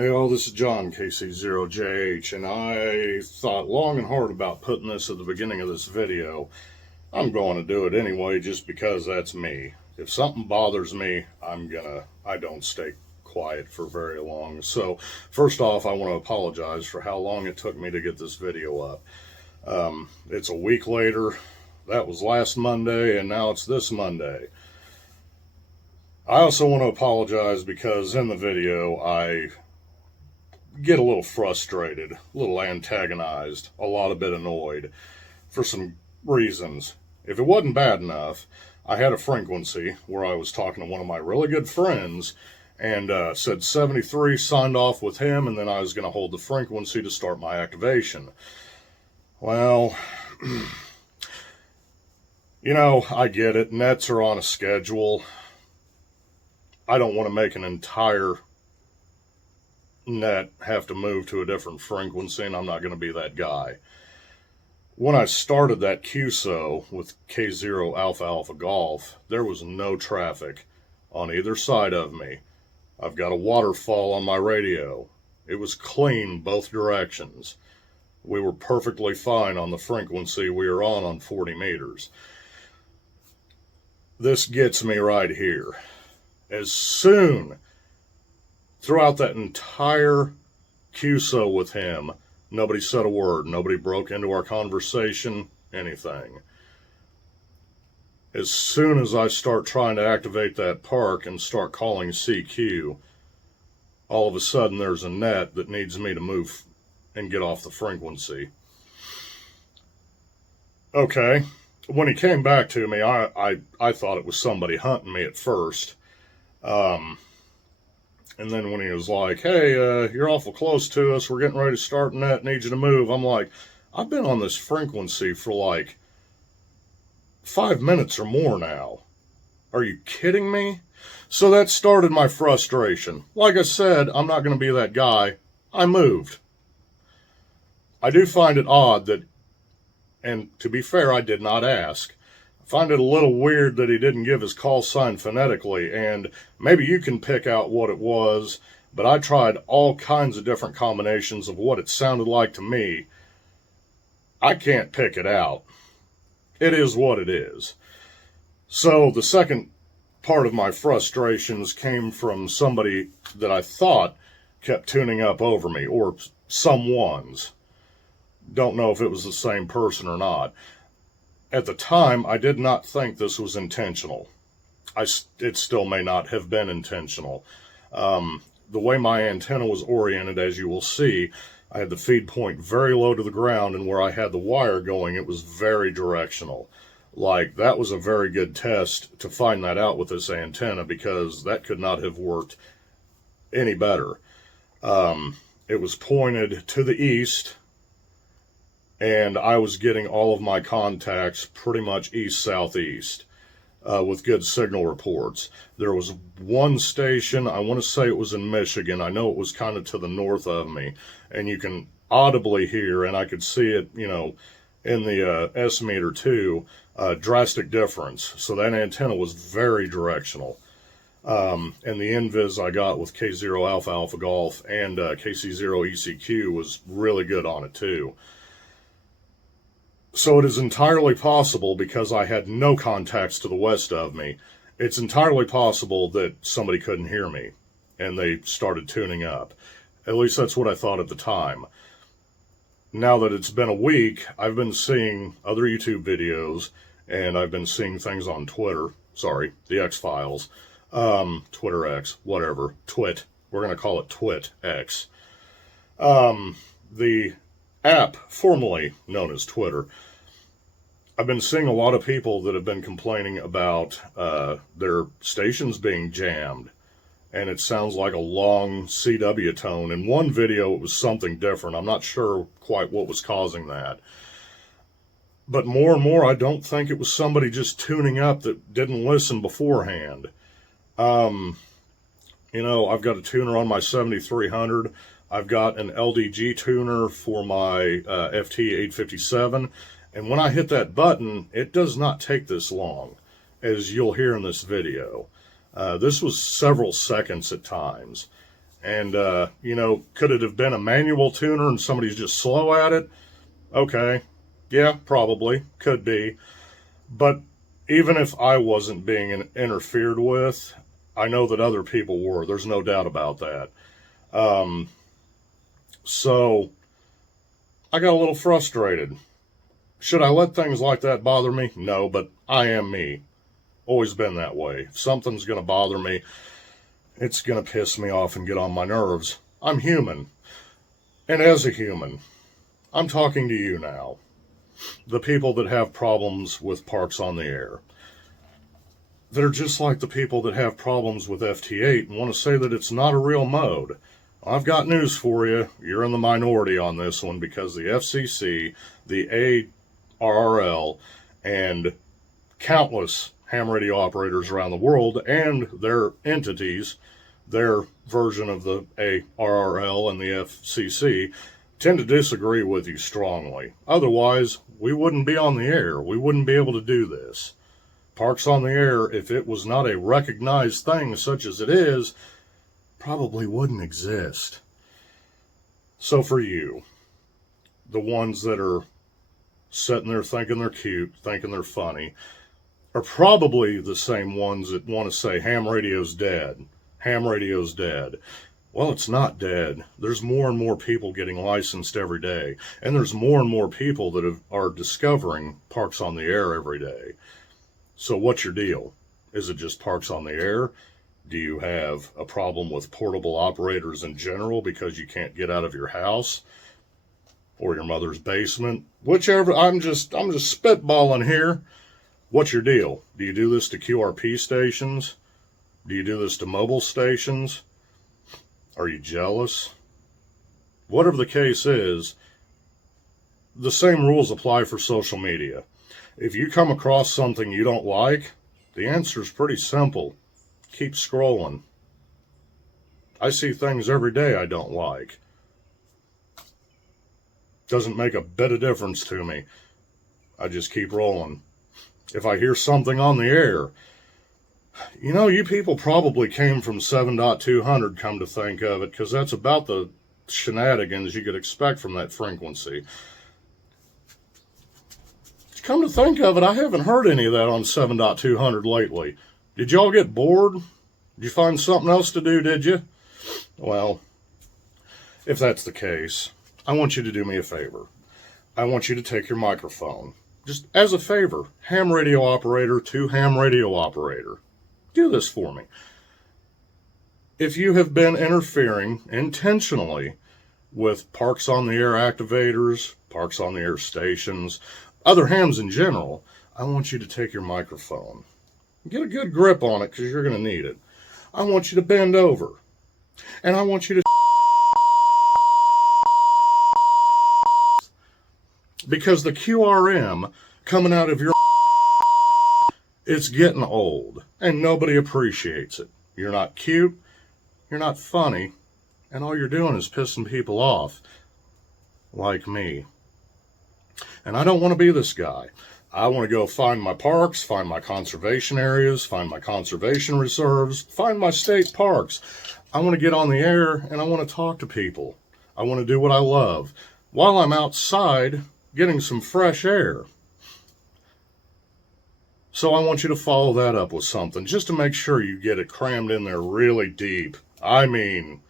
Hey all, this is John, KC0JH, and I thought long and hard about putting this at the beginning of this video. I'm going to do it anyway just because that's me. If something bothers me, I don't stay quiet for very long. So first off, I want to apologize for how long it took me to get this video up. It's a week later. That was last Monday, and now it's this Monday. I also want to apologize because in the video I get a little frustrated, a little antagonized, a lot of bit annoyed for some reasons. If it wasn't bad enough, I had a frequency where I was talking to one of my really good friends and said 73, signed off with him, and then I was going to hold the frequency to start my activation. Well, you know, I get it. Nets are on a schedule. I don't want to make an entire net have to move to a different frequency, and I'm not going to be that guy. When I started that QSO with K0 Alpha Alpha Golf, there was no traffic on either side of me. I've got a waterfall on my radio. It was clean both directions. We were perfectly fine on the frequency we were on 40 meters. This gets me right here. As soon, throughout that entire QSO with him, nobody said a word. Nobody broke into our conversation, anything. As soon as I start trying to activate that park and start calling CQ, all of a sudden there's a net that needs me to move and get off the frequency. Okay, when he came back to me, I thought it was somebody hunting me at first. And then when he was like, hey, you're awful close to us, we're getting ready to start net, need you to move. I'm like, I've been on this frequency for like 5 minutes or more now. Are you kidding me? So that started my frustration. Like I said, I'm not going to be that guy. I moved. I do find it odd that, and to be fair, I did not ask. Find it a little weird that he didn't give his call sign phonetically, and maybe you can pick out what it was, but I tried all kinds of different combinations of what it sounded like to me. I can't pick it out. It is what it is. So the second part of my frustrations came from somebody that I thought kept tuning up over me, or someone's. Don't know if it was the same person or not. At the time, I did not think this was intentional. It still may not have been intentional. The way my antenna was oriented, as you will see, I had the feed point very low to the ground, and where I had the wire going, it was very directional. Like, that was a very good test to find that out with this antenna, because that could not have worked any better. It was pointed to the east, and I was getting all of my contacts pretty much east-southeast with good signal reports. There was one station, I want to say it was in Michigan. I know it was kind of to the north of me, and you can audibly hear, and I could see it, you know, in the S-meter too, drastic difference. So that antenna was very directional. And the NVIS I got with K0 Alpha Alpha Golf and KC0ECQ was really good on it too. So it is entirely possible, because I had no contacts to the west of me, it's entirely possible that somebody couldn't hear me and they started tuning up. At least that's what I thought at the time. Now that it's been a week, I've been seeing other YouTube videos, and I've been seeing things on Twitter. Sorry, the X-Files. Twitter X, whatever. Twit. We're going to call it Twit X. The app formerly known as Twitter. I've been seeing a lot of people that have been complaining about their stations being jammed, and it sounds like a long CW tone. In one video it was something different. I'm not sure quite what was causing that. But more and more I don't think it was somebody just tuning up that didn't listen beforehand. You know, I've got a tuner on my 7300. I've got an LDG tuner for my FT857, and when I hit that button, it does not take this long, as you'll hear in this video. This was several seconds at times, And, you know, could it have been a manual tuner and somebody's just slow at it? Okay. Yeah, probably. Could be. But even if I wasn't being interfered with, I know that other people were. There's no doubt about that. So I got a little frustrated. Should I let things like that bother me? No, but I am me. Always been that way. If something's going to bother me, it's going to piss me off and get on my nerves. I'm human. And as a human, I'm talking to you now. The people that have problems with parks on the air. They're just like the people that have problems with FT8 and want to say that it's not a real mode. I've got news for you. You're in the minority on this one because the FCC, the ARRL, and countless ham radio operators around the world and their entities, their version of the ARRL and the FCC, tend to disagree with you strongly. Otherwise, we wouldn't be on the air. We wouldn't be able to do this. Parks on the air, if it was not a recognized thing such as it is, probably wouldn't exist. So for you, the ones that are sitting there thinking they're cute, thinking they're funny, are probably the same ones that want to say ham radio's dead. Ham radio's dead. Well, it's not dead. There's more and more people getting licensed every day. And there's more and more people that are discovering parks on the air every day. So what's your deal? Is it just parks on the air? Do you have a problem with portable operators in general because you can't get out of your house or your mother's basement? Whichever. I'm just spitballing here. What's your deal? Do you do this to QRP stations? Do you do this to mobile stations? Are you jealous? Whatever the case is, the same rules apply for social media. If you come across something you don't like, the answer is pretty simple. Keep scrolling. I see things every day I don't like. Doesn't make a bit of difference to me. I just keep rolling. If I hear something on the air, you know, you people probably came from 7.200, come to think of it, because that's about the shenanigans you could expect from that frequency. Come to think of it, I haven't heard any of that on 7.200 lately. Did y'all get bored? Did you find something else to do, did you? Well, if that's the case, I want you to do me a favor. I want you to take your microphone. Just as a favor, ham radio operator to ham radio operator. Do this for me. If you have been interfering intentionally with parks on the air activators, parks on the air stations, other hams in general, I want you to take your microphone. Get a good grip on it because you're going to need it. I want you to bend over. And I want you to... Because the QRM coming out of your... It's getting old. And nobody appreciates it. You're not cute. You're not funny. And all you're doing is pissing people off. Like me. And I don't want to be this guy. I want to go find my parks, find my conservation areas, find my conservation reserves, find my state parks. I want to get on the air and I want to talk to people. I want to do what I love while I'm outside getting some fresh air. So I want you to follow that up with something just to make sure you get it crammed in there really deep. I mean,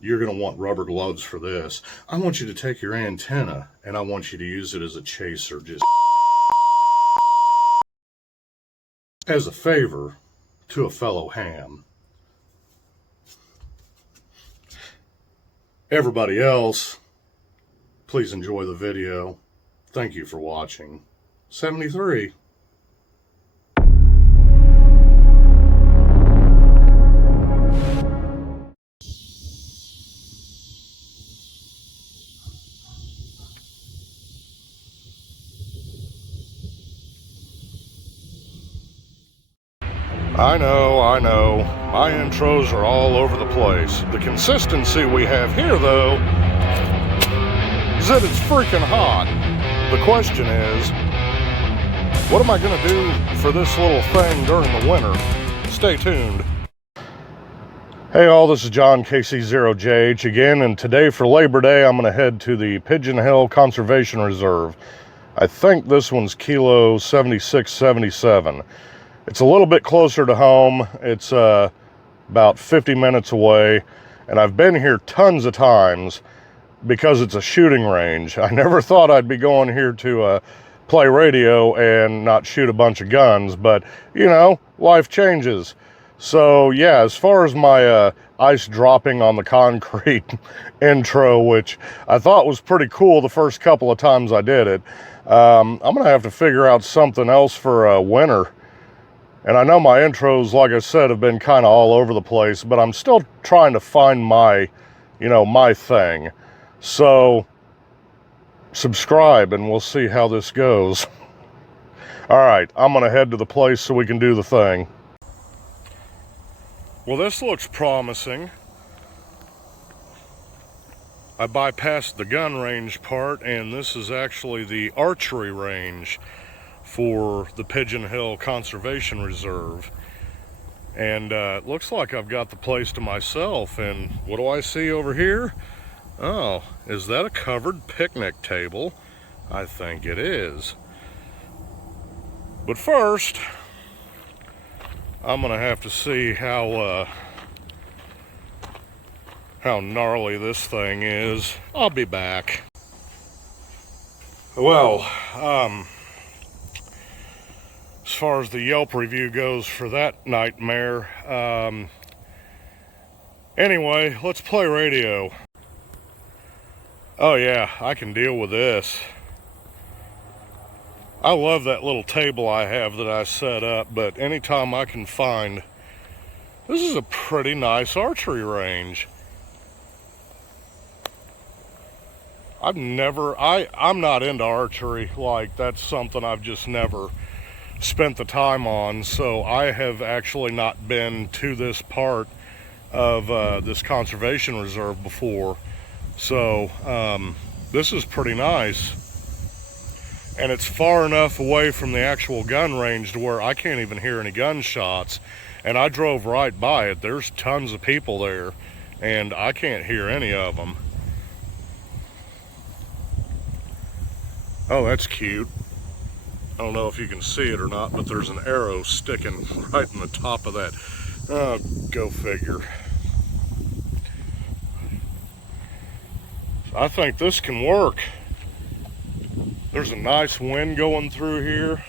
you're going to want rubber gloves for this. I want you to take your antenna and I want you to use it as a chaser, just as a favor to a fellow ham. Everybody else, please enjoy the video. Thank you for watching. 73. I know. My intros are all over the place. The consistency we have here, though, is that it's freaking hot. The question is, what am I going to do for this little thing during the winter? Stay tuned. Hey all, this is John, KC0JH again, and today for Labor Day I'm going to head to the Pigeon Hill Conservation Reserve. I think this one's Kilo 7677. It's a little bit closer to home. It's about 50 minutes away, and I've been here tons of times because it's a shooting range. I never thought I'd be going here to play radio and not shoot a bunch of guns, but you know, life changes. So yeah, as far as my ice dropping on the concrete intro, which I thought was pretty cool the first couple of times I did it, I'm gonna have to figure out something else for winter. And I know my intros, like I said, have been kind of all over the place, but I'm still trying to find my, my thing. So subscribe and we'll see how this goes. All right, I'm gonna head to the place so we can do the thing. Well, this looks promising. I bypassed the gun range part, and this is actually the archery range for the Pigeon Hill Conservation Reserve. And it looks like I've got the place to myself. And what do I see over here? Oh, is that a covered picnic table? I think it is. But first, I'm gonna have to see how gnarly this thing is. I'll be back. Well, as far as the Yelp review goes for that nightmare, anyway, let's play radio. Oh yeah, I can deal with this. I love that little table I have that I set up, but anytime I can find, this is a pretty nice archery range. I'm not into archery, like that's something I've just never spent the time on, so I have actually not been to this part of this conservation reserve before. So this is pretty nice. And it's far enough away from the actual gun range to where I can't even hear any gunshots. And I drove right by it. There's tons of people there, and I can't hear any of them. Oh, that's cute. I don't know if you can see it or not, but there's an arrow sticking right in the top of that. Oh, go figure. I think this can work. There's a nice wind going through here.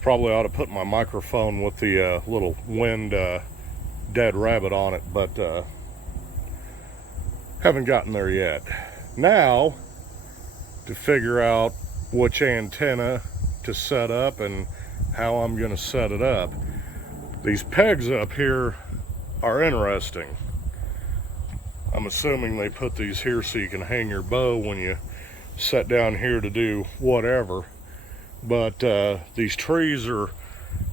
Probably ought to put my microphone with the little wind dead rabbit on it, but haven't gotten there yet. Now, to figure out which antenna to set up and how I'm going to set it up. These pegs up here are interesting. I'm assuming they put these here so you can hang your bow when you set down here to do whatever, but these trees are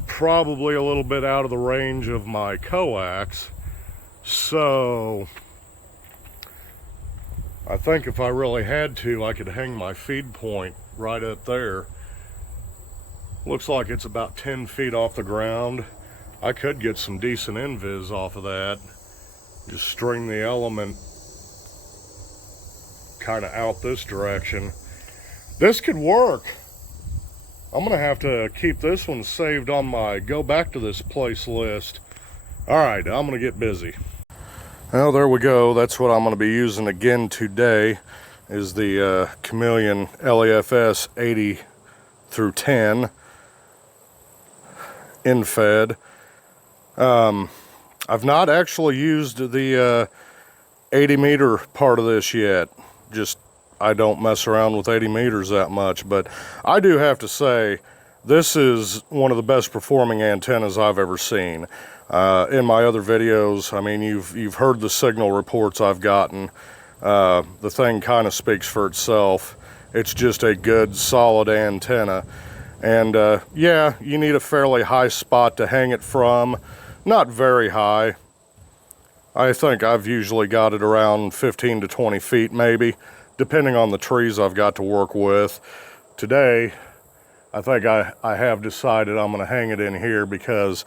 probably a little bit out of the range of my coax, so I think if I really had to, I could hang my feed point right up there. Looks like it's about 10 feet off the ground. I could get some decent invis off of that. Just string the element kind of out this direction. This could work. I'm gonna have to keep this one saved on my go back to this place list. All right, I'm gonna get busy. Well, there we go. That's what I'm gonna be using again today, is the Chameleon LEFS 80 through 10 in-fed. I've not actually used the 80 meter part of this yet. Just, I don't mess around with 80 meters that much, but I do have to say, this is one of the best performing antennas I've ever seen. In my other videos, I mean, you've heard the signal reports I've gotten. The thing kind of speaks for itself. It's just a good, solid antenna. And yeah, you need a fairly high spot to hang it from. Not very high. I think I've usually got it around 15 to 20 feet maybe, depending on the trees I've got to work with. Today, I think I have decided I'm going to hang it in here because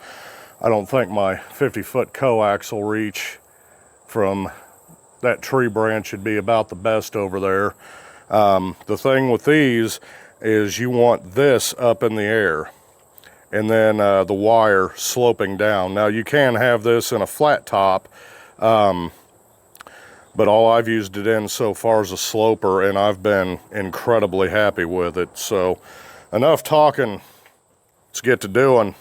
I don't think my 50-foot coax will reach from that tree branch. Should be about the best over there. The thing with these is you want this up in the air and then the wire sloping down. Now you can have this in a flat top, but all I've used it in so far is a sloper, and I've been incredibly happy with it. So enough talking, let's get to doing.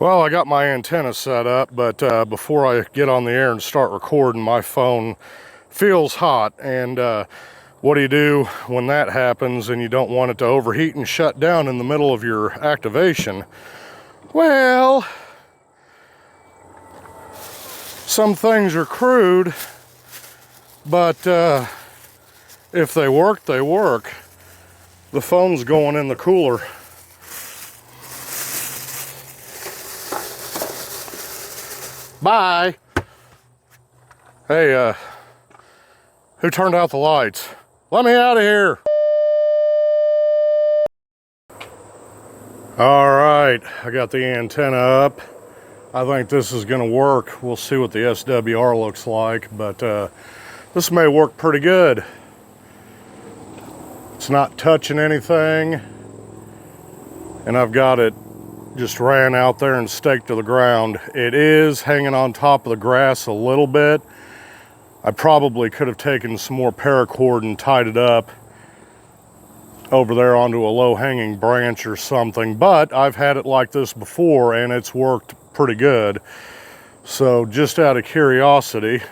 Well, I got my antenna set up, but before I get on the air and start recording, my phone feels hot. And what do you do when that happens and you don't want it to overheat and shut down in the middle of your activation? Well, some things are crude, but if they work, they work. The phone's going in the cooler. Bye. Hey, who turned out the lights? Let me out of here. All right, I got the antenna up. I think this is gonna work. We'll see what the SWR looks like, but this may work pretty good. It's not touching anything, and I've got it just ran out there and staked to the ground. It is hanging on top of the grass a little bit. I probably could have taken some more paracord and tied it up over there onto a low-hanging branch or something, but I've had it like this before and it's worked pretty good. So just out of curiosity,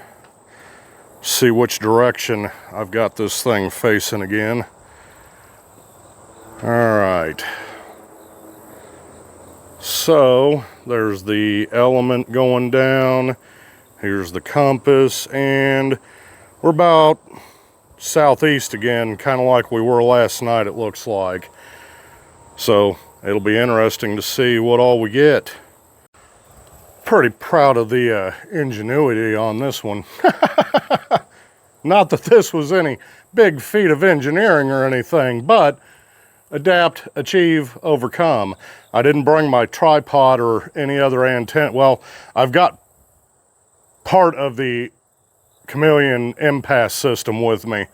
see which direction I've got this thing facing again. All right. So there's the element going down. Here's the compass, and we're about southeast again, kind of like we were last night, it looks like. So it'll be interesting to see what all we get. Pretty proud of the ingenuity on this one. Not that this was any big feat of engineering or anything, but adapt, achieve, overcome. I didn't bring my tripod or any other antenna. Well, I've got part of the Chameleon impasse system with me.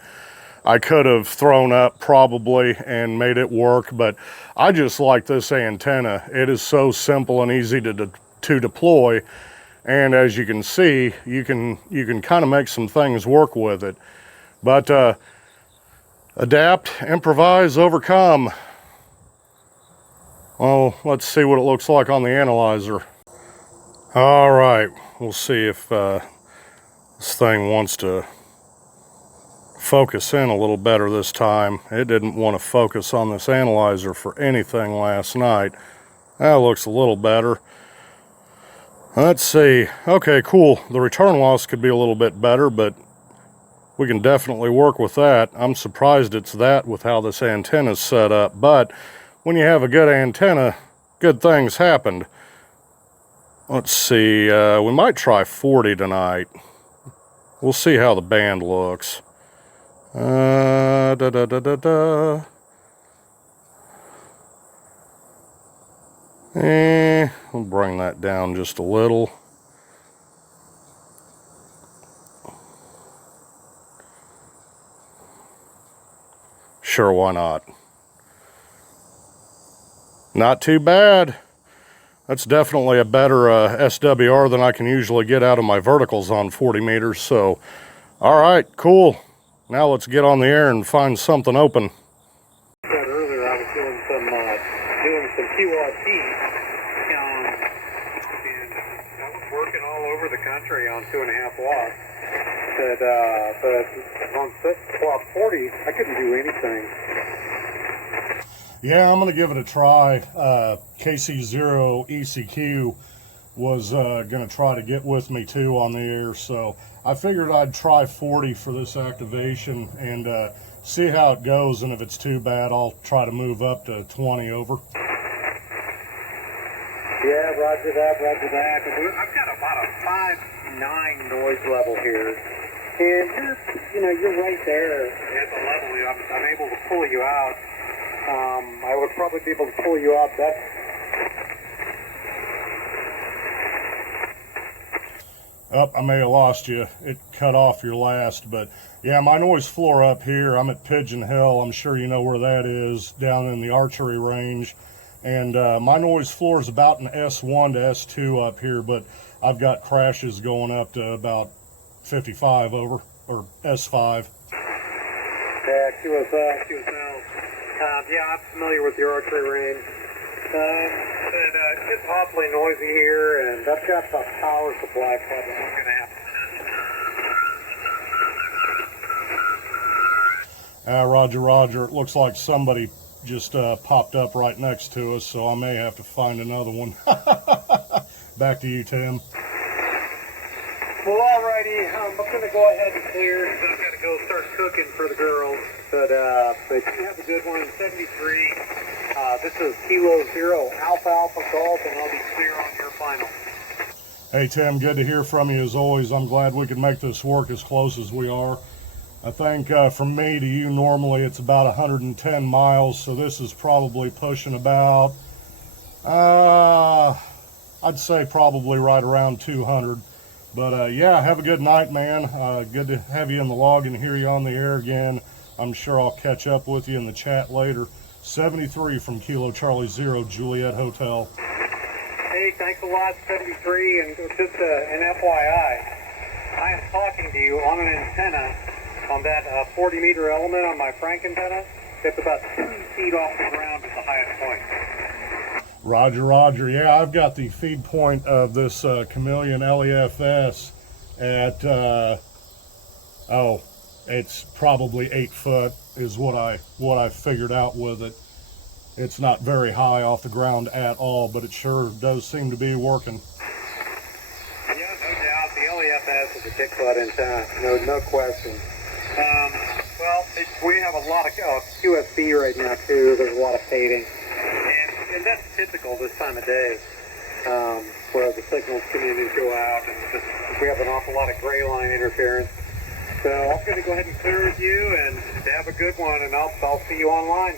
I could have thrown up probably and made it work, but I just like this antenna. It is so simple and easy to deploy, and as you can see, you can kind of make some things work with it. But adapt, improvise, overcome. Well, let's see what it looks like on the analyzer. All right, we'll see if this thing wants to focus in a little better this time. It didn't want to focus on this analyzer for anything last night. That looks a little better. Let's see. Okay, cool. The return loss could be a little bit better, but we can definitely work with that. I'm surprised it's that with how this antenna is set up, but when you have a good antenna, good things happened. Let's see, we might try 40 tonight. We'll see how the band looks. We'll bring that down just a little. Sure, why not? Not too bad. That's definitely a better SWR than I can usually get out of my verticals on 40 meters. So, all right, cool. Now let's get on the air and find something open. Earlier I was doing some QRT, and I was working all over the country on 2.5 watts. But on 40, I couldn't do anything. Yeah, I'm going to give it a try. KC0ECQ was going to try to get with me too on the air, so I figured I'd try 40 for this activation and see how it goes, and if it's too bad, I'll try to move up to 20 over. Yeah, roger that, roger that. I've got about a 5.9 noise level here, and you're right there at the level. I'm able to pull you out. I would probably be able to pull you out. Oh, I may have lost you. It cut off your last, but yeah, my noise floor up here, I'm at Pigeon Hill. I'm sure you know where that is, down in the archery range. And my noise floor is about an S1 to S2 up here, but I've got crashes going up to about 55 over, or S5. Yeah, QSO. Yeah, I'm familiar with your archery range. It's awfully noisy here, and I've got the power supply problem. I'm going to have to... Roger, roger. It looks like somebody just popped up right next to us, so I may have to find another one. Back to you, Tim. Well, alrighty, I'm going to go ahead and clear. I've got to go start cooking for the girls. But you have a good one. 73. This is Kilo 0 Alpha Golf, and I'll be clear on your final. Hey, Tim, good to hear from you as always. I'm glad we can make this work as close as we are. I think from me to you, normally it's about 110 miles, so this is probably pushing about, I'd say probably right around 200. But yeah, have a good night, man. Good to have you in the log and hear you on the air again. I'm sure I'll catch up with you in the chat later. 73 from Kilo Charlie 0 Juliet Hotel. Hey, thanks a lot, 73. And just an FYI, I am talking to you on an antenna on that 40 meter element on my Frank antenna. It's about 2 feet off the ground at the highest point. Roger, roger. Yeah, I've got the feed point of this Chameleon LEFS at, it's probably 8 foot is what I figured out with it. It's not very high off the ground at all, but it sure does seem to be working. Yeah, no doubt. The LEFS is a kick butt antenna, no question. Well, we have a lot of QSB right now too. There's a lot of fading, and that's typical this time of day, where the signals come in and go out, and we have an awful lot of gray line interference. So I'm going to go ahead and clear with you, and have a good one, and I'll see you online.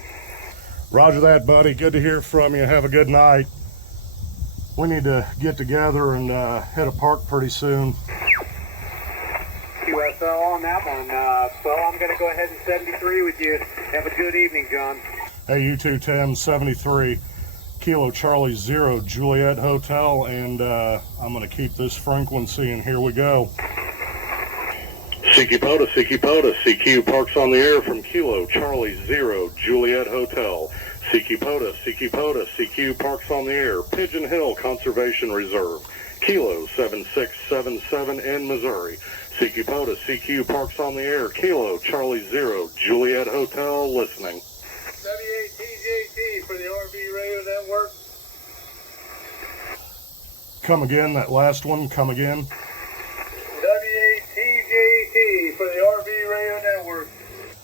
Roger that, buddy. Good to hear from you. Have a good night. We need to get together and hit a park pretty soon. QSO on that one. Well, I'm going to go ahead and 73 with you. Have a good evening, John. Hey, you too, Tim. 73 Kilo Charlie 0 Juliet Hotel, and I'm going to keep this frequency, and here we go. CQ POTA, CQ Parks on the air from Kilo Charlie 0 Juliet Hotel. CQ POTA, CQ Parks on the air, Pigeon Hill Conservation Reserve, Kilo 7677 in Missouri. CQ POTA, CQ Parks on the air, Kilo Charlie 0 Juliet Hotel, listening. W8TJT for the RV radio network. Come again, that last one, come again. W8TJT for the RV radio network.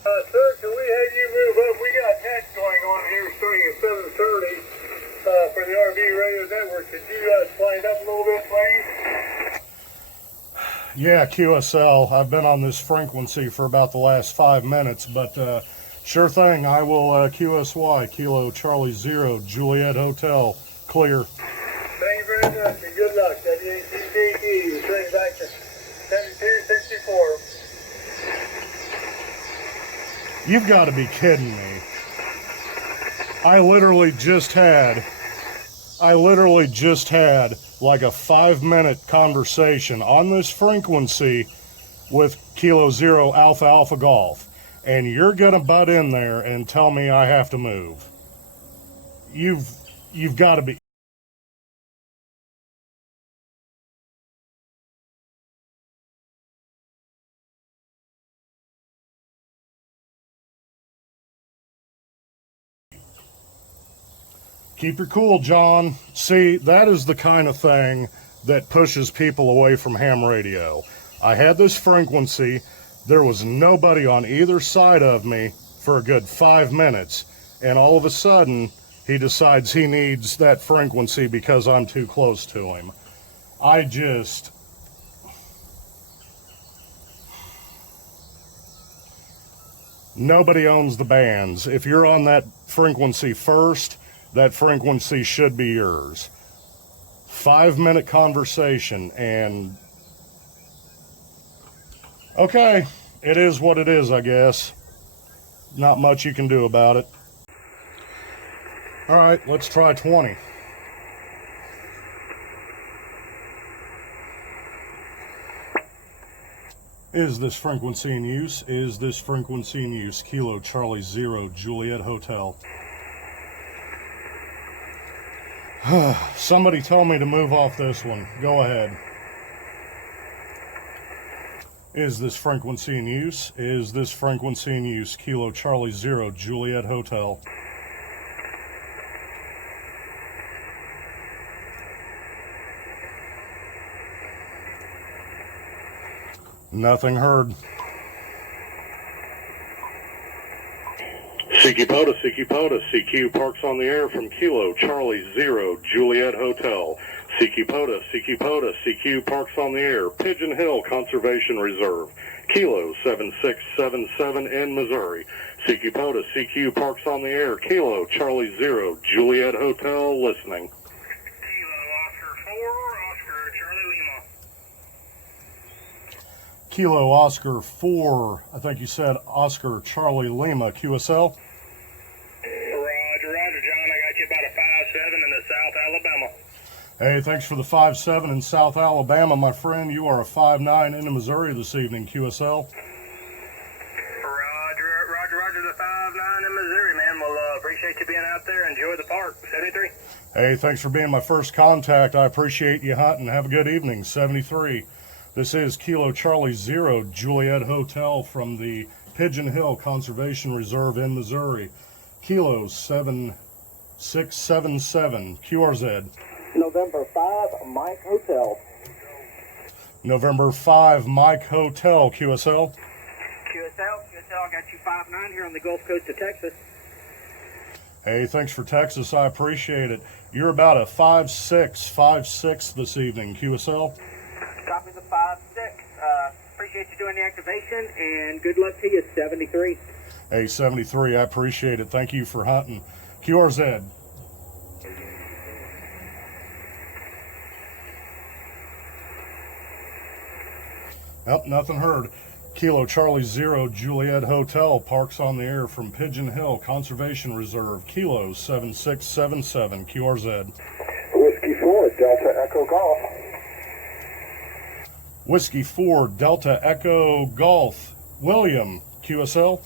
Sir, can we have you move up? We got a test going on here starting at 7:30 for the RV radio network. Could you slide up a little bit, please? Yeah, QSL, I've been on this frequency for about the last 5 minutes, but sure thing, I will QSY, Kilo Charlie 0 Juliet Hotel, clear. Thank you very much and good luck. W8TJT, returning back to 7264. You've got to be kidding me. I literally just had like a 5-minute conversation on this frequency with Kilo 0 Alpha Alpha Golf, and you're gonna butt in there and tell me I have to move. You've got to be. Keep your cool, John. See, that is the kind of thing that pushes people away from ham radio. I had this frequency. There was nobody on either side of me for a good 5 minutes, and all of a sudden, he decides he needs that frequency because I'm too close to him. Nobody owns the bands. If you're on that frequency first, that frequency should be yours. 5-minute conversation, and okay, it is what it is, I guess. Not much you can do about it. All right, let's try 20. Is this frequency in use? Is this frequency in use? Kilo Charlie 0 Juliet Hotel. Somebody told me to move off this one. Go ahead. Is this frequency in use? Is this frequency in use? Kilo Charlie 0 Juliet Hotel. Nothing heard. CQ POTA, CQ POTA, CQ Parks on the air from Kilo Charlie 0 Juliet Hotel. CQ POTA, CQ POTA, CQ Parks on the air, Pigeon Hill Conservation Reserve, Kilo 7677 in Missouri. CQ POTA, CQ Parks on the air, Kilo Charlie 0 Juliet Hotel, listening. Kilo Oscar 4, Oscar Charlie Lima. Kilo Oscar 4, I think you said Oscar Charlie Lima, QSL. Roger, John. I got you about a 5-7 in the South Alabama. Hey, thanks for the 5-7 in South Alabama, my friend. You are a 5-9 into Missouri this evening, QSL. Roger, the 5-9 in Missouri, man. Well, appreciate you being out there. Enjoy the park. 73. Hey, thanks for being my first contact. I appreciate you hunting. Have a good evening, 73. This is Kilo Charlie 0 Juliet Hotel from the Pigeon Hill Conservation Reserve in Missouri. Kilo 7677, QRZ. November 5, Mike Hotel. November 5, Mike Hotel, QSL. QSL, I got you 5-9 here on the Gulf Coast of Texas. Hey, thanks for Texas. I appreciate it. You're about a 5-6 this evening, QSL. Copy the 5-6. Appreciate you doing the activation, and good luck to you, 73. Hey, 73, I appreciate it. Thank you for hunting. QRZ. Nope, nothing heard. Kilo Charlie 0 Juliet Hotel, Parks on the air from Pigeon Hill Conservation Reserve. Kilo 7677, QRZ. Whiskey 4, Delta Echo Golf. Whiskey 4 Delta Echo Golf. William, QSL.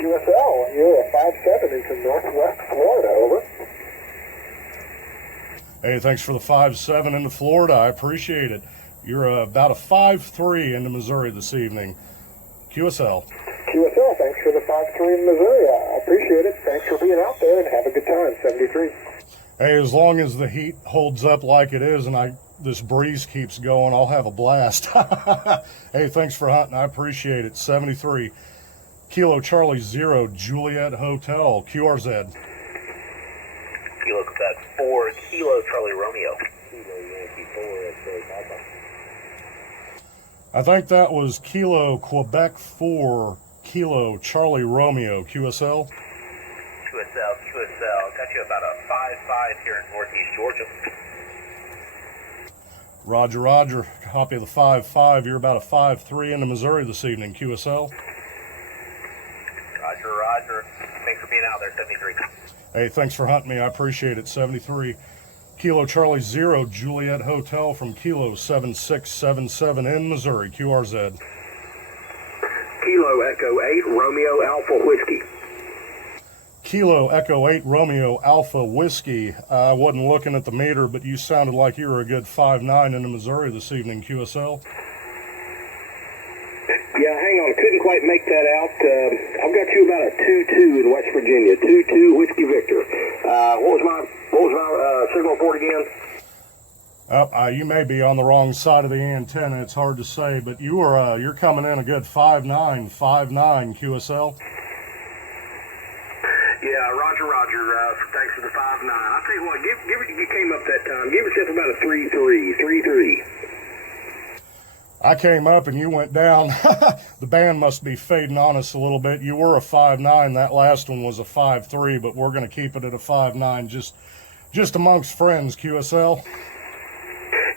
QSL, you're a 5-7 into Northwest Florida, over. Hey, thanks for the 5-7 into Florida. I appreciate it. You're about a 5-3 into Missouri this evening. QSL. QSL, thanks for the 5-3 in Missouri. I appreciate it. Thanks for being out there and have a good time. 73. Hey, as long as the heat holds up like it is and this breeze keeps going, I'll have a blast. Hey, thanks for hunting. I appreciate it. 73. Kilo Charlie 0, Juliet Hotel, QRZ. Kilo Quebec 4, Kilo Charlie Romeo. I think that was Kilo Quebec 4, Kilo Charlie Romeo, QSL. QSL, got you about a 5-5 here in Northeast Georgia. Roger, Roger. Copy of the 5-5. You're about a 5-3 into Missouri this evening, QSL. Roger. Thanks for being out there, 73. Hey, thanks for hunting me. I appreciate it. 73. Kilo Charlie 0, Juliet Hotel from Kilo 7677 in Missouri, QRZ. Kilo Echo 8, Romeo Alpha Whiskey. Kilo Echo 8, Romeo Alpha Whiskey. I wasn't looking at the meter, but you sounded like you were a good 5-9 into Missouri this evening, QSL. Yeah, hang on. Couldn't quite make that out. I've got you about a 2-2 in West Virginia. 2-2 Whiskey Victor. What was my signal report again? You may be on the wrong side of the antenna. It's hard to say, but you're coming in a good 5-9 QSL. Yeah, Roger. Thanks for the 5-9. I'll tell you what, you came up that time. Give yourself about a 3-3. I came up and you went down. The band must be fading on us a little bit. You were a 5-9. That last one was a 5-3, but we're going to keep it at a 5-9 just amongst friends, QSL.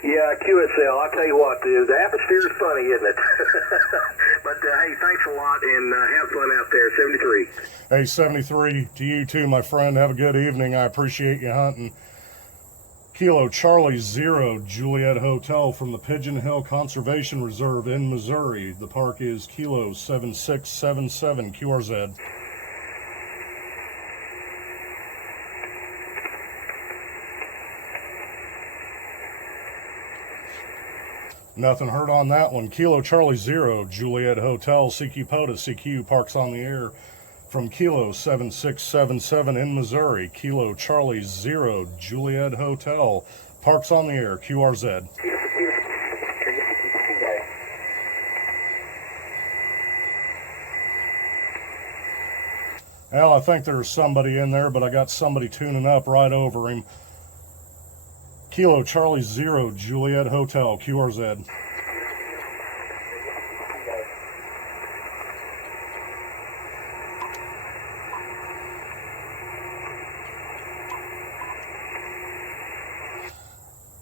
Yeah, QSL. I'll tell you what, dude, the atmosphere is funny, isn't it? But, hey, thanks a lot, and have fun out there, 73. Hey, 73, to you too, my friend. Have a good evening. I appreciate you hunting. Kilo Charlie 0, Juliet Hotel from the Pigeon Hill Conservation Reserve in Missouri. The park is Kilo 7677, QRZ. Nothing heard on that one. Kilo Charlie 0, Juliet Hotel, CQ POTA, CQ Parks on the Air from Kilo 7677 in Missouri. Kilo Charlie 0, Juliet Hotel, Parks on the Air, QRZ. Well, I think there's somebody in there, but I got somebody tuning up right over him. Kilo Charlie 0, Juliet Hotel, QRZ.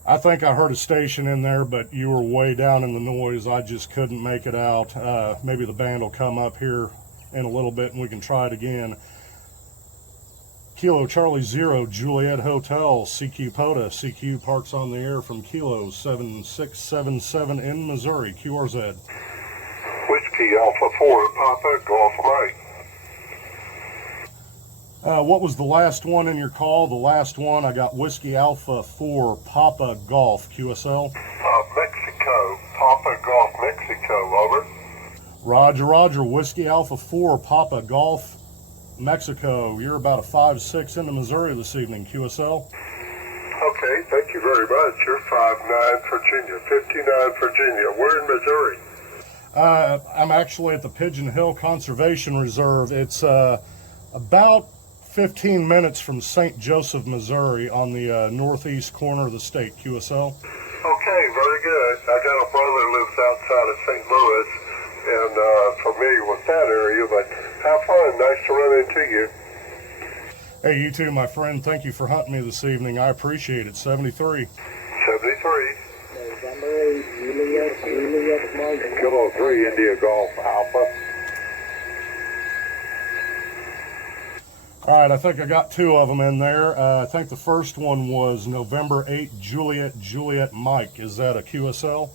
I think I heard a station in there, but you were way down in the noise. I just couldn't make it out. Maybe the band will come up here in a little bit and we can try it again. Kilo Charlie 0, Juliet Hotel, CQ POTA, CQ Parks on the Air from Kilo 7677 in Missouri, QRZ. Whiskey Alpha 4, Papa, Golf Mike. What was the last one in your call? The last one, I got Whiskey Alpha 4, Papa Golf, QSL. Mexico, Papa Golf, Mexico, over. Roger, Whiskey Alpha 4, Papa Golf, Mexico. You're about a 5-6 into Missouri this evening, QSL. Okay, thank you very much. You're 5-9 Virginia, 59 Virginia. We're in Missouri. I'm actually at the Pigeon Hill Conservation Reserve. It's about 15 minutes from St. Joseph, Missouri, on the northeast corner of the state, QSL. Okay, very good. I got a brother who lives outside of St. Louis and familiar with that area, but have fun. Nice to run into you. Hey, you too, my friend. Thank you for hunting me this evening. I appreciate it. 73. 73. November 8, Juliet Mike. Kilo 3, India Golf Alpha. All right, I think I got two of them in there. I think the first one was November 8, Juliet Mike. Is that a QSL?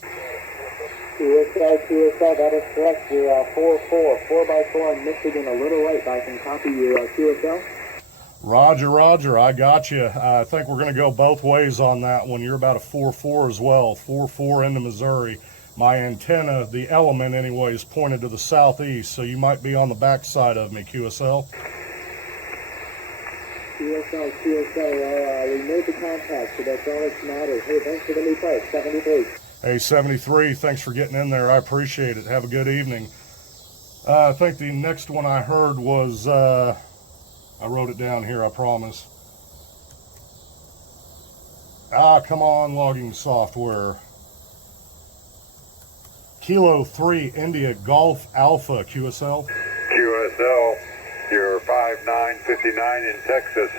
QSL, that is correct. We're 4-4 by 4 in Michigan, a little late, but I can copy your QSL. Roger, Roger, I got you. I think we're going to go both ways on that one. You're about a 4-4 as well, 4-4 into Missouri. My antenna, the element anyway, is pointed to the southeast, so you might be on the back side of me, QSL. QSO, we made the contact, so that's all that matters. Hey, thanks for the new price, 73. Hey, 73, thanks for getting in there. I appreciate it. Have a good evening. I think the next one I heard was, I wrote it down here, I promise. Come on, logging software. Kilo 3 India Golf Alpha QSL. QSL, you're 5959 in Texas.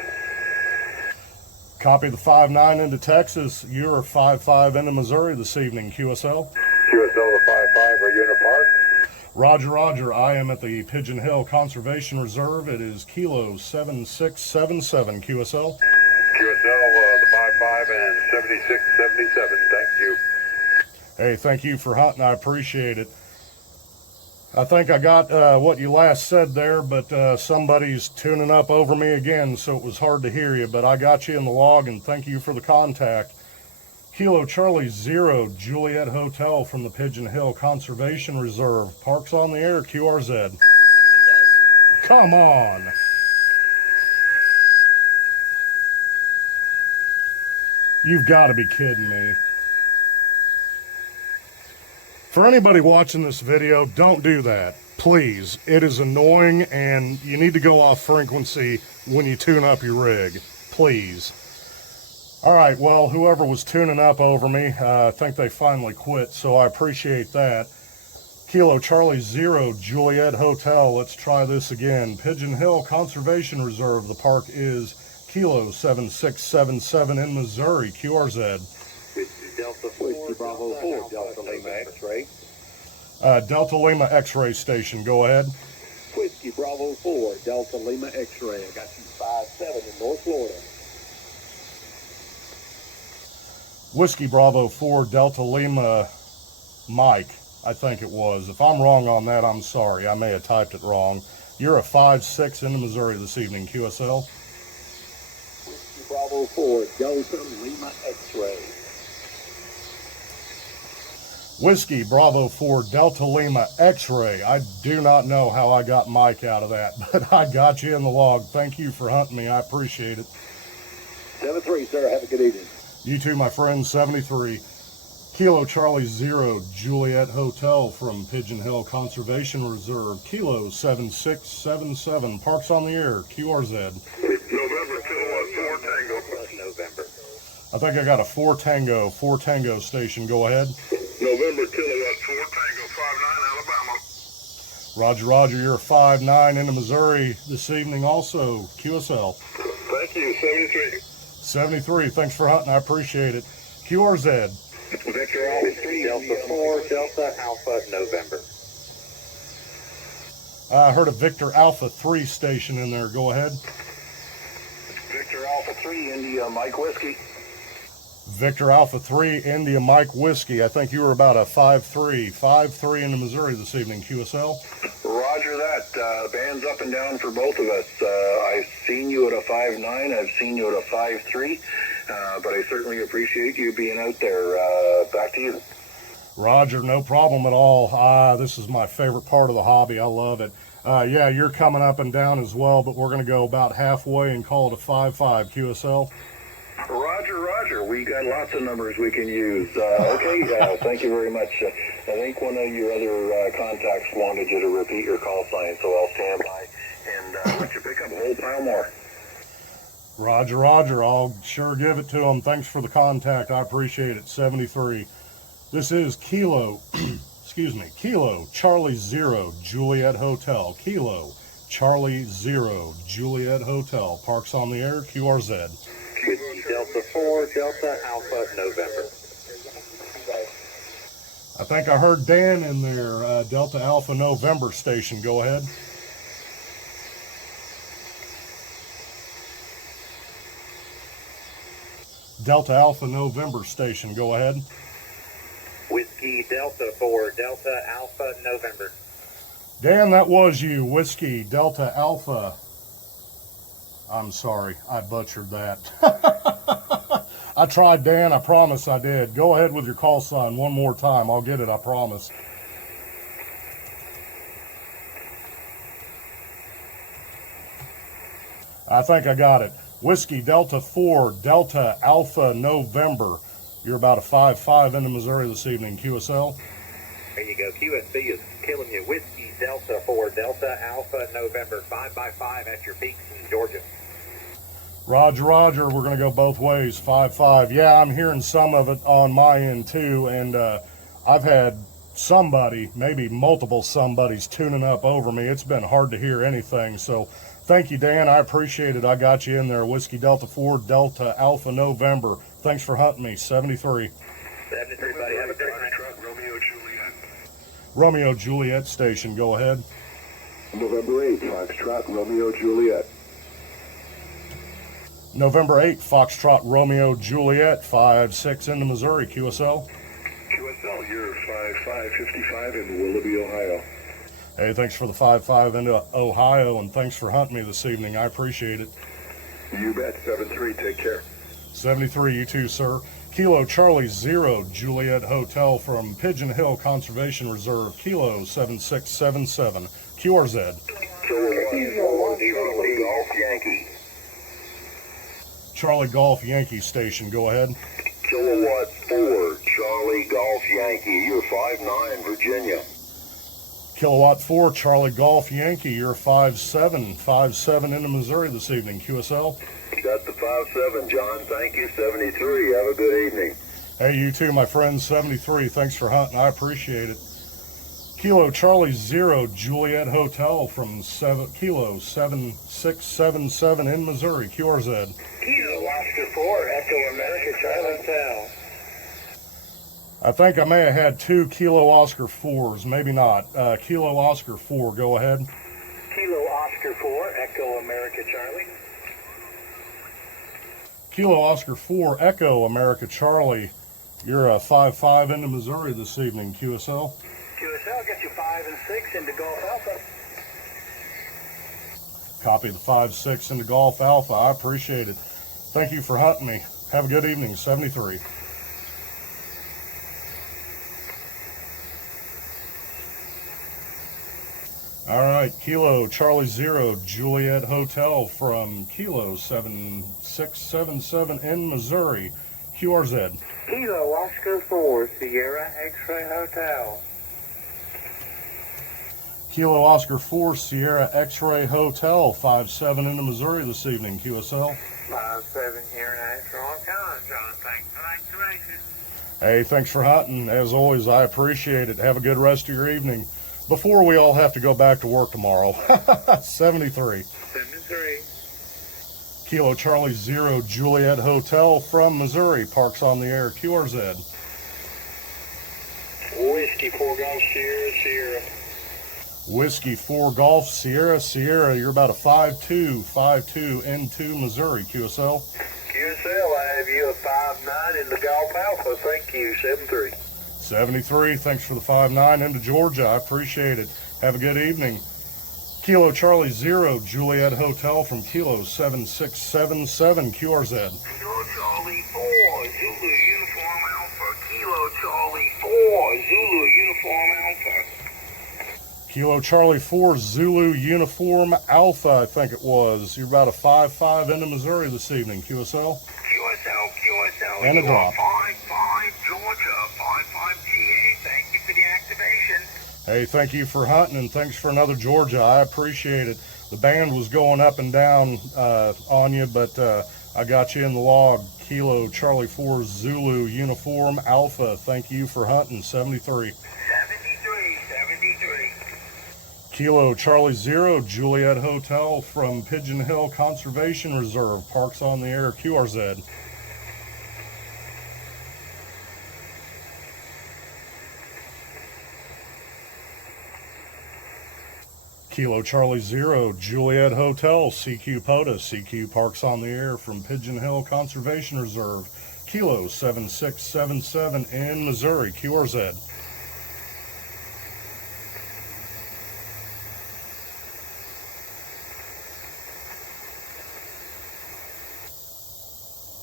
Copy the 5-9 into Texas. You're 5-5 into Missouri this evening, QSL. QSL to 55, are you in the park? Roger, Roger. I am at the Pigeon Hill Conservation Reserve. It is Kilo 7677 QSL. QSL, the 55 and 7677, thank you. Hey, thank you for hunting. I appreciate it. I think I got what you last said there, but somebody's tuning up over me again, so it was hard to hear you. But I got you in the log, and thank you for the contact. Kilo Charlie 0 Juliet Hotel from the Pigeon Hill Conservation Reserve. Parks on the air, QRZ. Come on. You've got to be kidding me. For anybody watching this video, don't do that. Please. It is annoying, and you need to go off frequency when you tune up your rig. Please. All right, well, whoever was tuning up over me, I think they finally quit, so I appreciate that. Kilo Charlie 0 Juliet Hotel. Let's try this again. Pigeon Hill Conservation Reserve. The park is Kilo 7677 in Missouri, QRZ. Delta 4, Bravo 4, Delta Lima X-ray. Delta Lima X-ray station, go ahead. Whiskey Bravo 4, Delta Lima X-ray. I got you 5-7 in North Florida. Whiskey Bravo 4, Delta Lima Mike, I think it was. If I'm wrong on that, I'm sorry. I may have typed it wrong. You're a 5-6 into Missouri this evening, QSL. Whiskey Bravo 4, Delta Lima X-ray. Whiskey Bravo 4 Delta Lima X-ray. I do not know how I got Mike out of that, but I got you in the log. Thank you for hunting me. I appreciate it. 7-3, sir. Have a good evening. You too, my friend. 73. Kilo Charlie 0 Juliet Hotel from Pigeon Hill Conservation Reserve. Kilo 7677. Parks on the air. QRZ. November, Kilowatt 4 Tango. November. I think I got a 4 Tango station. Go ahead. November, Kilowatt 4 Tango, 59 Alabama. Roger, Roger. You're a 5-9 into Missouri this evening also. QSL. Thank you, 73. 73. Thanks for hunting. I appreciate it. QRZ. Victor Alpha 3, Delta 4, Delta Alpha, November. I heard a Victor Alpha 3 station in there. Go ahead. Victor Alpha 3, India Mike Whiskey. Victor Alpha 3, India Mike Whiskey. I think you were about a 5-3 into Missouri this evening, QSL. Roger that. Bands up and down for both of us. I've seen you at a 5-9. I've seen you at a 5-3. But I certainly appreciate you being out there. Back to you. Roger, no problem at all. This is my favorite part of the hobby. I love it. Yeah, you're coming up and down as well, but we're going to go about halfway and call it a 5-5, QSL. Roger, Roger. We got lots of numbers we can use. Okay, thank you very much. I think one of your other contacts wanted you to repeat your call sign, so I'll stand by and let you pick up a whole pile more. Roger, Roger. I'll sure give it to him. Thanks for the contact. I appreciate it. 73. This is Kilo, Kilo Charlie 0 Juliet Hotel. Kilo Charlie 0 Juliet Hotel. Parks on the air, QRZ. Delta 4, Delta Alpha, November. I think I heard Dan in there. Delta Alpha November station. Go ahead. Delta Alpha November station. Go ahead. Whiskey Delta 4, Delta Alpha, November. Dan, that was you. Whiskey Delta Alpha I'm sorry, I butchered that. I tried, Dan, I promise I did. Go ahead with your call sign one more time. I'll get it, I promise. I think I got it. Whiskey Delta 4, Delta Alpha November. You're about a 5-5 into Missouri this evening, QSL. There you go. QSB is killing you. Whiskey Delta 4, Delta Alpha November, 5x5 at your peaks in Georgia. Roger, roger. We're going to go both ways, 5-5. Yeah, I'm hearing some of it on my end too, and I've had somebody, maybe multiple somebodies tuning up over me. It's been hard to hear anything, so thank you, Dan. I appreciate it. I got you in there. Whiskey Delta 4, Delta Alpha November. Thanks for hunting me, 73. 73, buddy. Have a great night. Romeo Juliet. Romeo Juliet Station, go ahead. November 8, Foxtrot Romeo Juliet. November 8, Foxtrot Romeo Juliet, 5-6 into Missouri, QSL. QSL, you're 5555 in Willoughby, Ohio. Hey, thanks for the 5-5 into Ohio, and thanks for hunting me this evening. I appreciate it. You bet. 7-3, take care. 73, you too, sir. Kilo Charlie 0, Juliet Hotel from Pigeon Hill Conservation Reserve, Kilo 7677, QRZ. Golf Yankee. Charlie Golf Yankee Station, go ahead. Kilowatt 4, Charlie Golf Yankee, you're 5-9, Virginia. Kilowatt 4, Charlie Golf Yankee, you're 5-7 into Missouri this evening, QSL. Got the 5-7, John, thank you, 73, have a good evening. Hey, you too, my friend, 73, thanks for hunting, I appreciate it. Kilo Charlie 0, Juliet Hotel from Kilo 7677 in Missouri, QRZ. Kilo Oscar 4, Echo America, Charlie Hotel. I think I may have had 2 Kilo Oscar 4s, maybe not. Kilo Oscar 4, go ahead. Kilo Oscar 4, Echo America, Charlie. Kilo Oscar 4, Echo America Charlie. You're a 5-5 into Missouri this evening, QSL. QSL, get you 5 and 6 into Golf Alpha. Copy the 5-6 into Golf Alpha. I appreciate it. Thank you for hunting me. Have a good evening, 73. All right, Kilo Charlie 0, Juliet Hotel from Kilo 7677 in Missouri, QRZ. Kilo Oscar 4, Sierra X-Ray Hotel. Kilo Oscar 4, Sierra X-Ray Hotel, 5-7 into Missouri this evening, QSL. 5-7 here in Ashland, John. Thanks for the activation. Hey, thanks for hunting. As always, I appreciate it. Have a good rest of your evening. Before we all have to go back to work tomorrow. 73. 73. Kilo Charlie 0, Juliet Hotel from Missouri, parks on the air, QRZ. Whiskey 4 Golf Sierra, Sierra. Whiskey 4 Golf Sierra, Sierra. You're about a 5-2 into Missouri, QSL. QSL, I have you a 5-9 in the Golf Alpha. Thank you, 7-3. 73, thanks for the 5-9 into Georgia. I appreciate it. Have a good evening. Kilo Charlie 0, Juliet Hotel from Kilo 7677, QRZ. Kilo Charlie 4, Zulu Uniform Alpha. Kilo Charlie 4, Zulu Uniform Alpha. Kilo Charlie 4, Zulu Uniform Alpha, I think it was. You're about a 5-5 into Missouri this evening, QSL. QSL. And a drop. 5-5 Georgia, 5-5 GA. Thank you for the activation. Hey, thank you for hunting, and thanks for another Georgia. I appreciate it. The band was going up and down on you, but I got you in the log. Kilo Charlie 4, Zulu Uniform Alpha. Thank you for hunting, 73. 73. Kilo Charlie 0, Juliet Hotel from Pigeon Hill Conservation Reserve, parks on the air, QRZ. Kilo Charlie 0, Juliet Hotel, CQ POTA, CQ parks on the air from Pigeon Hill Conservation Reserve, Kilo 7677 in Missouri, QRZ.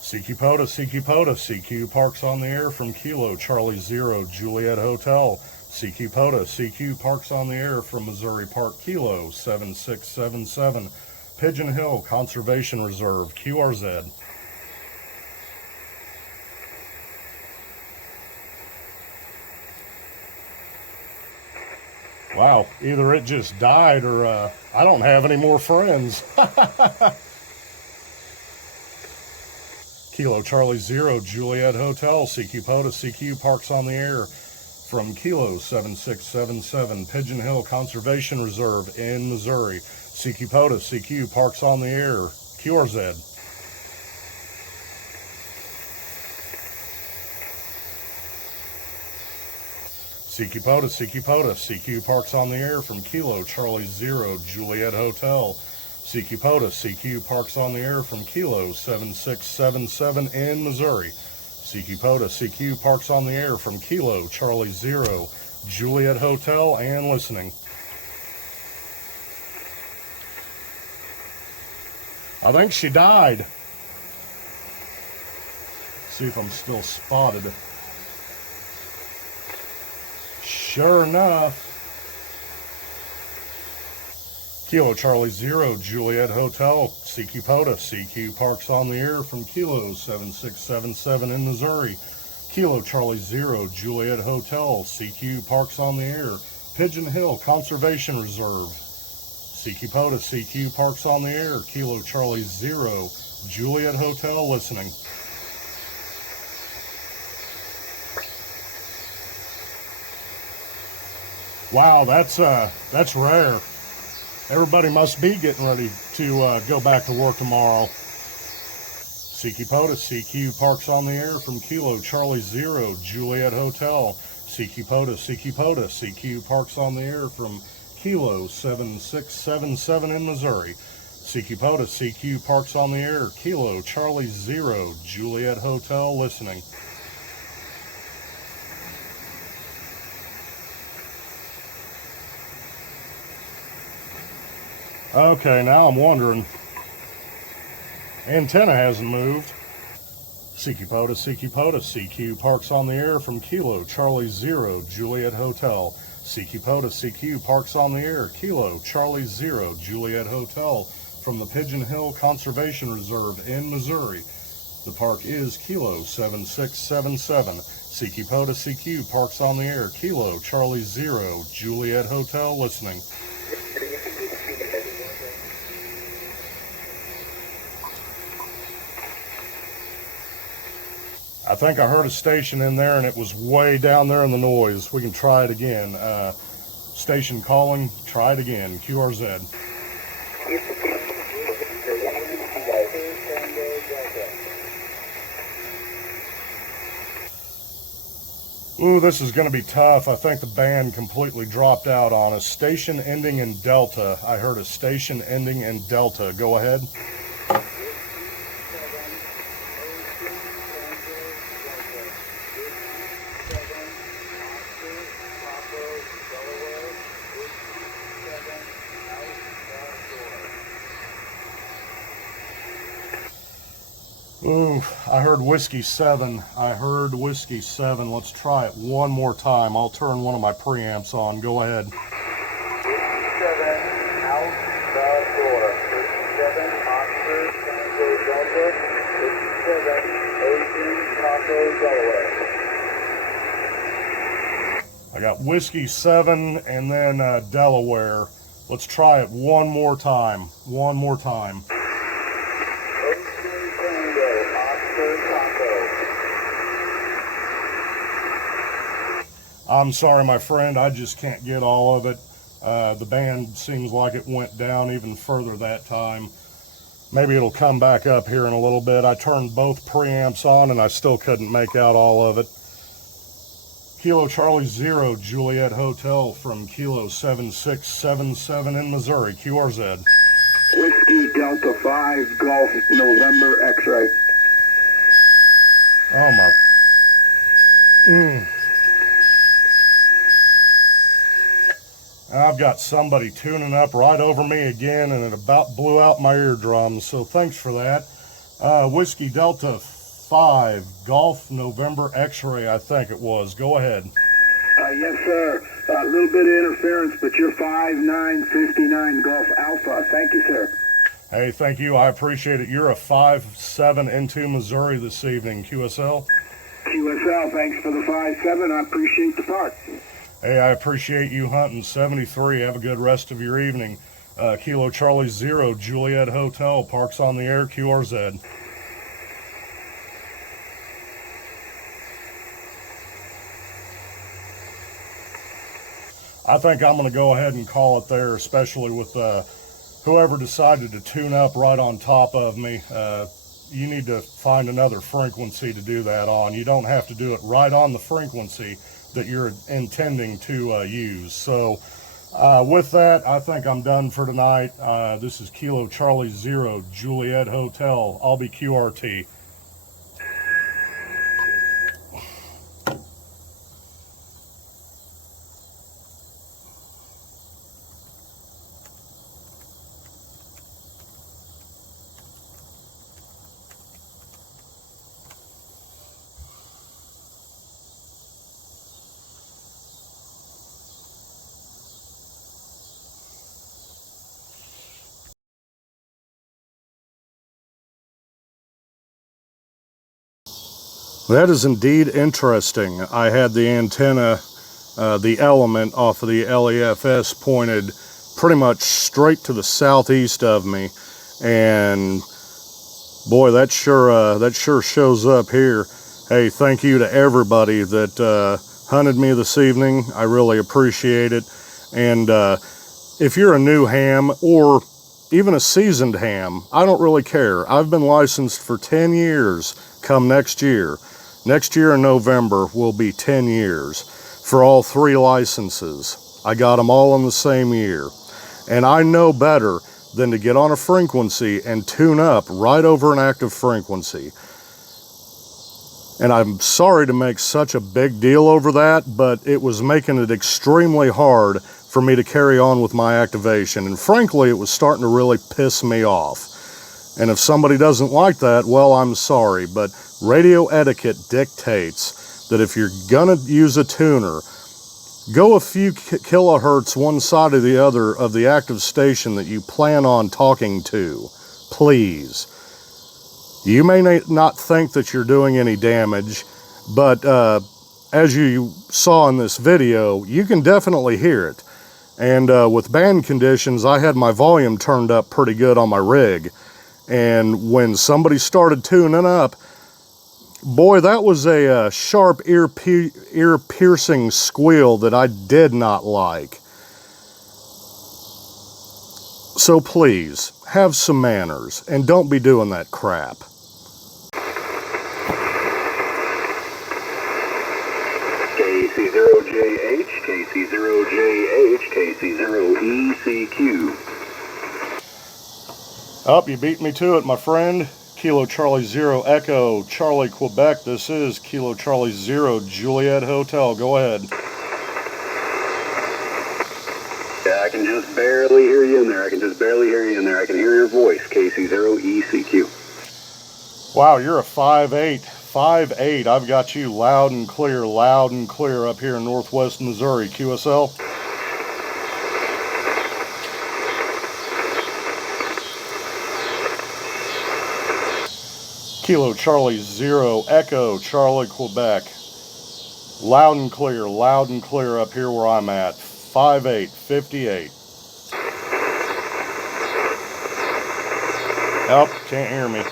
CQ POTA, CQ POTA, CQ parks on the air from Kilo Charlie 0 Juliet Hotel. CQ POTA, CQ parks on the air from Missouri Park Kilo 7677, Pigeon Hill Conservation Reserve, QRZ. Wow, either it just died or I don't have any more friends. Kilo Charlie 0 Juliet Hotel, CQ POTA, CQ parks on the air from Kilo 7677, Pigeon Hill Conservation Reserve in Missouri. CQ POTA, CQ parks on the air, QRZ. CQ POTA, CQ POTA, CQ parks on the air from Kilo Charlie 0 Juliet Hotel. CQ POTA, CQ parks on the air from Kilo 7677 in Missouri. CQ POTA, CQ parks on the air from Kilo Charlie 0 Juliet Hotel and listening. I think she died. See if I'm still spotted. Sure enough. Kilo Charlie 0 Juliet Hotel, CQ POTA, CQ parks on the air from Kilo 7677 in Missouri. Kilo Charlie 0 Juliet Hotel, CQ parks on the air, Pigeon Hill Conservation Reserve. CQ POTA, CQ parks on the air, Kilo Charlie 0 Juliet Hotel listening. Wow, that's rare. Everybody must be getting ready to go back to work tomorrow. CQ POTA, CQ parks on the air from Kilo Charlie 0 Juliet Hotel. CQ POTA, CQ POTA, CQ parks on the air from Kilo 7677 in Missouri. CQ POTA, CQ parks on the air, Kilo Charlie 0 Juliet Hotel listening. Okay, now I'm wondering. Antenna hasn't moved. CQ POTA, CQ POTA, CQ parks on the air from Kilo Charlie 0 Juliet Hotel. CQ POTA, CQ parks on the air, Kilo Charlie 0 Juliet Hotel from the Pigeon Hill Conservation Reserve in Missouri. The park is Kilo 7677. CQ POTA, CQ parks on the air, Kilo Charlie 0 Juliet Hotel listening. I think I heard a station in there and it was way down there in the noise. We can try it again. Station calling, try it again. QRZ. Ooh, this is going to be tough. I think the band completely dropped out on us. Station ending in Delta. I heard a station ending in Delta. Go ahead. Ooh, I heard Whiskey 7. I heard Whiskey 7. Let's try it one more time. I'll turn one of my preamps on. Go ahead. 57 out the door. 57 Oscar Tango Delta. 57 Ocean Taco Delaware. I got Whiskey 7 and then Delaware. Let's try it one more time. One more time. I'm sorry, my friend, I just can't get all of it. The band seems like it went down even further that time. Maybe it'll come back up here in a little bit. I turned both preamps on and I still couldn't make out all of it. Kilo Charlie 0 Juliet Hotel from Kilo 7677 in Missouri, QRZ. Whiskey Delta 5 Golf November X-ray. Oh my. I've got somebody tuning up right over me again, and it about blew out my eardrums, so thanks for that. Whiskey Delta 5, Golf November X-ray, I think it was. Go ahead. Yes, sir. A little bit of interference, but you're 5959 Golf Alpha. Thank you, sir. Hey, thank you. I appreciate it. You're a 5-7 into Missouri this evening, QSL. QSL, thanks for the 5-7. I appreciate the parts. Hey, I appreciate you hunting 73. Have a good rest of your evening. Kilo Charlie 0, Juliet Hotel, Parks on the Air, QRZ. I think I'm going to go ahead and call it there, especially with whoever decided to tune up right on top of me. You need to find another frequency to do that on. You don't have to do it right on the frequency that you're intending to use. So with that, I think I'm done for tonight. This is Kilo Charlie 0, Juliet Hotel. I'll be QRT. That is indeed interesting. I had the antenna, the element off of the LEFS pointed pretty much straight to the southeast of me, and boy, that sure shows up here. Hey, thank you to everybody that hunted me this evening. I really appreciate it. And if you're a new ham or even a seasoned ham, I don't really care. I've been licensed for 10 years come next year. Next year in November will be 10 years for all 3 licenses. I got them all in the same year. And I know better than to get on a frequency and tune up right over an active frequency. And I'm sorry to make such a big deal over that, but it was making it extremely hard for me to carry on with my activation. And frankly, it was starting to really piss me off. And if somebody doesn't like that, well, I'm sorry, but radio etiquette dictates that if you're gonna use a tuner, go a few kilohertz one side or the other of the active station that you plan on talking to, please. You may not think that you're doing any damage, but as you saw in this video, you can definitely hear it. And with band conditions, I had my volume turned up pretty good on my rig. And when somebody started tuning up, boy, that was a sharp ear-piercing squeal that I did not like. So please, have some manners and don't be doing that crap. KC0JH, KC0JH, KC0ECQ. Up, you beat me to it, my friend. Kilo Charlie 0 Echo Charlie Quebec. This is Kilo Charlie 0 Juliet Hotel. Go ahead. Yeah, I can just barely hear you in there. I can hear your voice. KC0ECQ. Wow, you're a 5'8". 5'8". I've got you loud and clear up here in northwest Missouri. QSL. Kilo Charlie 0 Echo Charlie Quebec. Loud and clear up here where I'm at. 5'8", 58. Nope, can't hear me.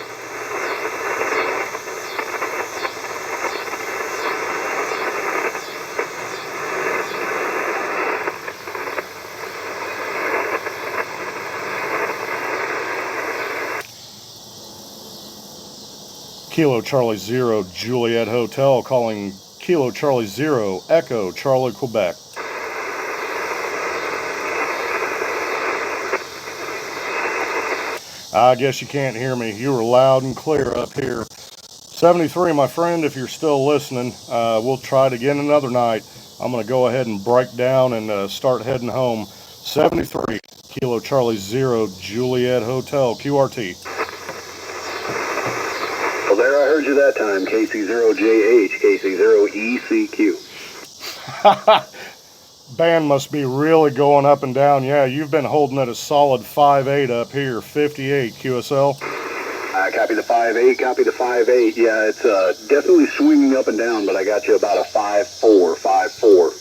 Kilo Charlie 0 Juliet Hotel calling Kilo Charlie 0 Echo Charlie Quebec. I guess you can't hear me. You were loud and clear up here. 73, my friend, if you're still listening, we'll try it again another night. I'm going to go ahead and break down and start heading home. 73, Kilo Charlie 0 Juliet Hotel, QRT. I heard you that time. KC0JH, KC0ECQ. Band must be really going up and down. Yeah, you've been holding it a solid 5.8 up here, 58 QSL. Copy the 5.8, copy the 5.8. Yeah, it's definitely swinging up and down, but I got you about a 5.4, 5.4.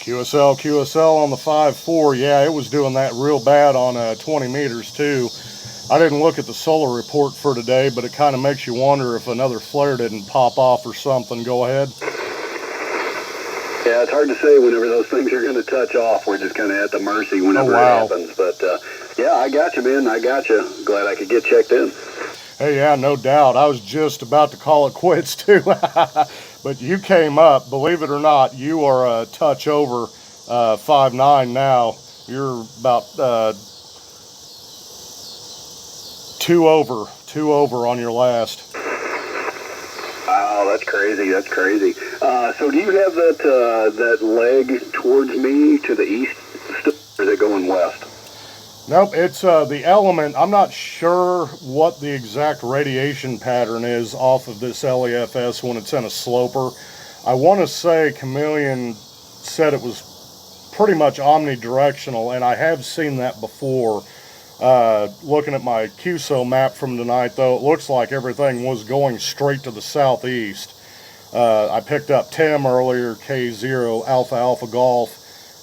QSL on the 5.4. Yeah, it was doing that real bad on 20 meters too. I didn't look at the solar report for today, but it kind of makes you wonder if another flare didn't pop off or something. Go ahead. Yeah, it's hard to say whenever those things are going to touch off. We're just kind of at the mercy whenever it happens. But, yeah, I got you, man. I got you. Glad I could get checked in. Hey, yeah, no doubt. I was just about to call it quits, too. But you came up. Believe it or not, you are a touch over 5.9 now. You're about 2 over on your last. Wow, that's crazy. That's crazy. So do you have that leg towards me to the east, or is it going west? Nope, it's the element. I'm not sure what the exact radiation pattern is off of this LEFS when it's in a sloper. I want to say Chameleon said it was pretty much omnidirectional, and I have seen that before. Looking at my QSO map from tonight, though, it looks like everything was going straight to the southeast. I picked up Tim earlier, K0 Alpha Golf,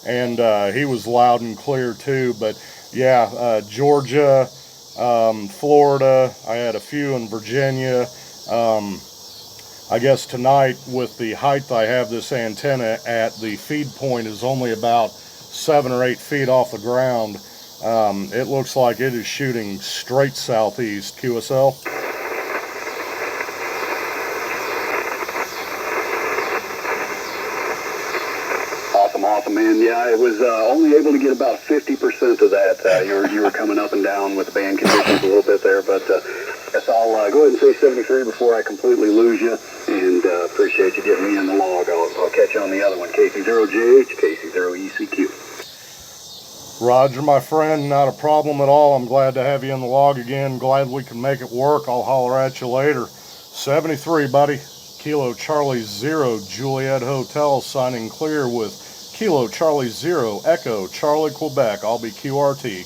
and he was loud and clear too. But yeah, Georgia, Florida, I had a few in Virginia. I guess tonight, with the height I have this antenna at, the feed point is only about 7 or 8 feet off the ground. It looks like it is shooting straight southeast. QSL. Awesome, man. Yeah, I was only able to get about 50% of that. You were coming up and down with the band conditions a little bit there, but I guess I'll go ahead and say 73 before I completely lose you, and appreciate you getting me in the log. I'll catch you on the other one. KC0JH, KC0ECQ. Roger, my friend, not a problem at all. I'm glad to have you in the log again. Glad we can make it work. I'll holler at you later. 73, buddy. Kilo Charlie 0, Juliet Hotel, signing clear with Kilo Charlie 0, Echo Charlie, Quebec. I'll be QRT.